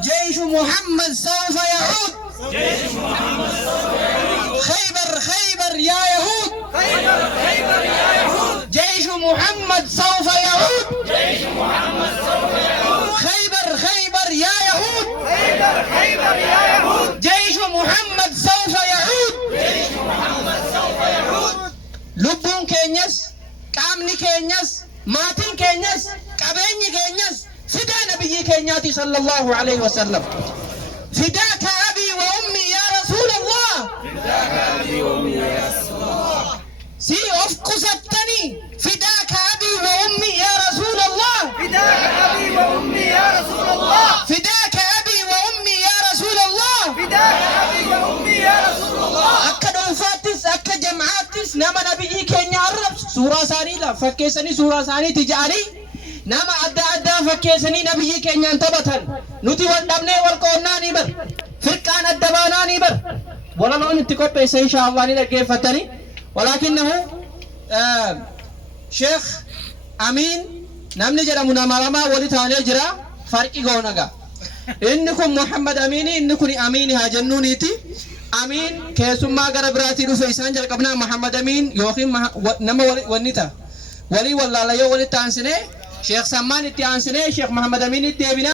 جيش محمد سوف يعود. خيبر خيبر يا يهود. جيش محمد سوف يعود. خيبر خيبر يا يهود. جيش محمد سوف يعود. لبون كينيس، قامني كينيس، ماتين كينيس، قبيني كينيس، فدا نبي كينياتي صلى الله عليه وسلم. فداك أبي وأمي يا رسول الله. فداك أبي وأمي يا رسول الله. سي أفقستني. فداك أبي وأمي يا رسول الله. فداك أبي وأمي يا رسول الله. فداك أبي وأمي يا رسول الله. فداك أبي وأمي يا رسول الله. أكد وفاتس أكد جمعاتس نما نبي كينيا الرب سورة ثانية لا فكيسني سورة ثانية تجاري نما أدى أدى فكيسني نبي كينيا انتبهن نوتي والدمنة والكونة نيبر فرقان الدبانا نيبر ولا لون تكوب بيسه إن شاء الله نلقي فتري ولكنه شيخ أمين نمني جرا منامرما ولي ثاني جرا فرقي قوناga إنكم محمد أميني إنكم أميني هاجنونيتي أمين كيسما غرا براتي دو فيسان جل قبنا محمد أمين يوخيم نما ونيتا ولي والله لا يو ولي تانسنه شيخ سمان تانسنه شيخ محمد أمين تيبنا